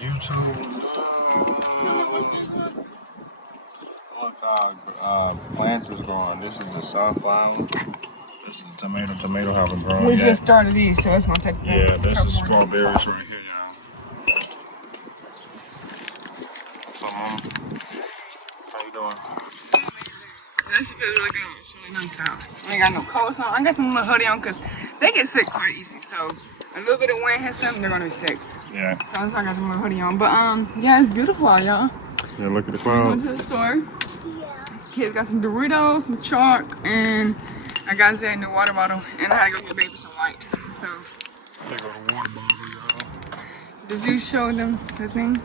YouTube. Look, plants is growing. This is the sunflower. This is the tomato. Tomato haven't grown We yet. just started these, so it's gonna take. Yeah, this is strawberries right here, y'all. What's up, mama? How you doing? That shit feels really good. It's really nice out. I ain't got no coats on. I got them little hoodie on because they get sick quite easy. So a little bit of wind hits them, they're gonna be sick. Yeah. So I got them little hoodie on. But yeah, it's beautiful out, y'all. Yeah, look at the We clouds. went to the store. Kids got some Doritos, some chalk, and I got Zay a new water bottle, and I had to go get baby some wipes. So There go the water bottle, y'all. did you show them the thing?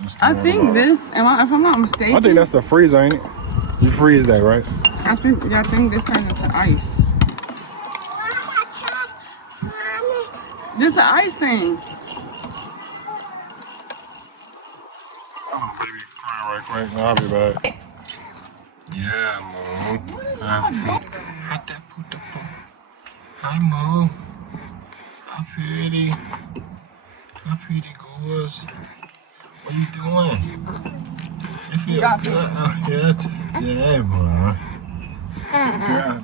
That's the I water think bottle. this, if I'm not mistaken, I think that's the freezer, ain't it? You freeze that, right? I think this turns into ice. This is an ice thing. Oh, baby, crying right quick. I'll be back. Yeah, Moo. Hi, Moo. How pretty. How pretty goes. What you doing? You feel got good? Oh, yeah, yeah, boy.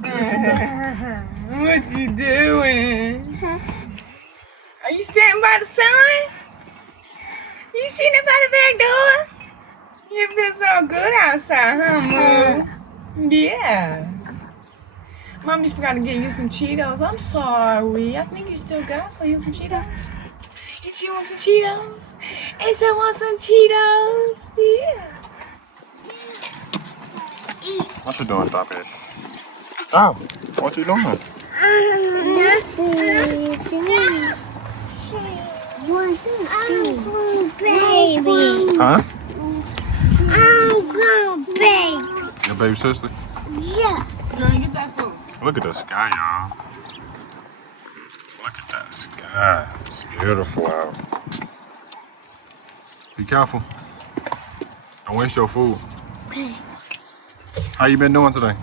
Yeah. What you doing? Are you standing by the sun? You sitting by the back door? You feel so good outside, huh, Moo? Yeah. Mommy forgot to get you some Cheetos. I'm sorry. I think you still got some. You want some Cheetos? Did you want some Cheetos? I said, want some Cheetos? Yeah. What you doing, Top Edge? Oh, what you doing? Baby. Huh? I'm grown, baby. Your baby sister? Yeah. You want to get that food? Look at the sky, y'all. Look at that sky. It's beautiful out. Be careful. Don't waste your food. Okay. How you been doing today?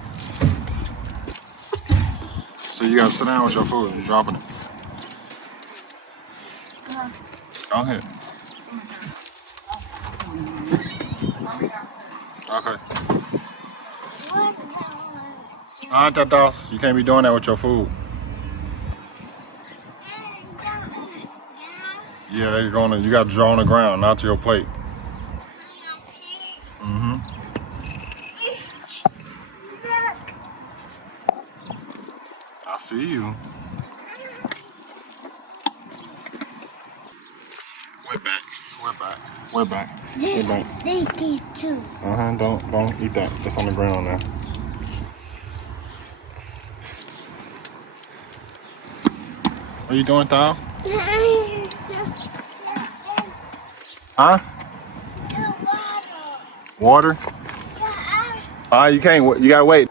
So you gotta sit down with your food. You're dropping it. Go ahead. Okay. What's that one? Alright, that doss. You can't be doing that with your food. Yeah, they're gonna. You gotta draw on the ground, not to your plate. Mm-hmm. I see you. We're back. We're back. We're back. We're back. They did too. Don't eat that. It's on the ground now. What are you doing, Thal? Huh? Water? You can't. You gotta wait.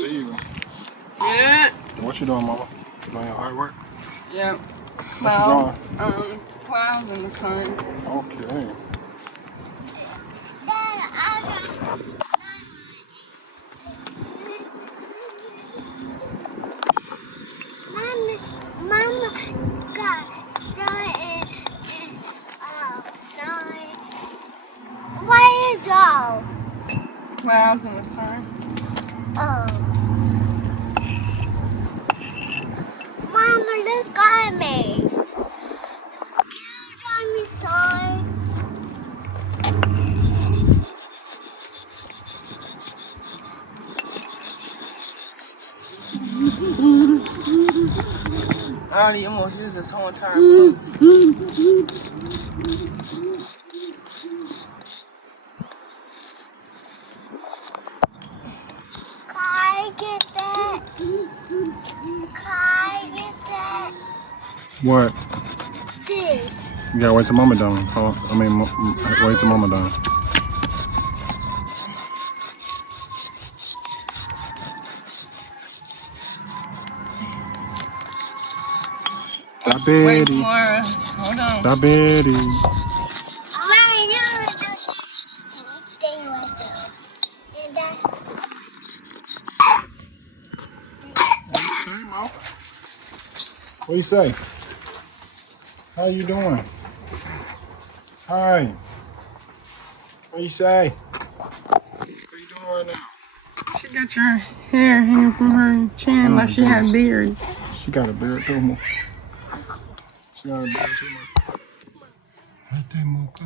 See you. Yeah. What you doing, Mama? You doing your artwork? Yep. What Clouds. Clouds in the sun. Okay. Mama got sun and sun. Where is all? Clouds in the sun. Oh. Mama, look at me. Can you draw me sun? all the almost used this whole entire Mm. book. Can I get that? Can I get that? What? This. You gotta wait till Mama done. Wait till Mama done. Stop Wait, Betty. tomorrow. Hold on. Stop Betty. Mommy, you do this thing right there. And that's What you say? How you doing? Hi. What you say? What you doing right now? She got your hair hanging from her chin like she had a beard. She got a beard too. She got a beard too. Right there, Mocha.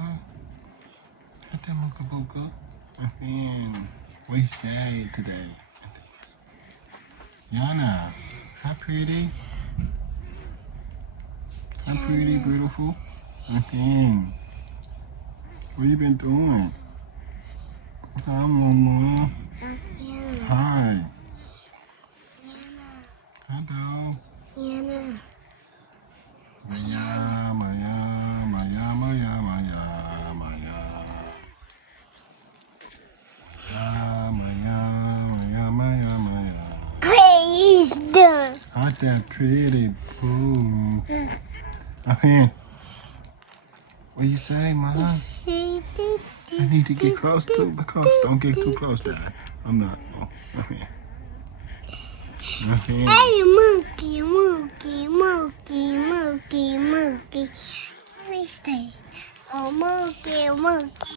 Right there, Mocha Boca. And what you say today? Yana, how pretty? How pretty, beautiful? Okay. What you been doing? Hi, Mama. Hi. Hello. Yana. Maya, Maya, Maya, Maya, Maya, Maya. Maya, Maya, Maya, Maya, Maya. Please do. Aren't that pretty? Ooh. Okay. What you say, Mom? I need to get close too. Close. Don't get too close, Dad. I'm not. Oh, okay. Okay. Hey, monkey, monkey, monkey, monkey, monkey. Let me stay. Oh, monkey, monkey.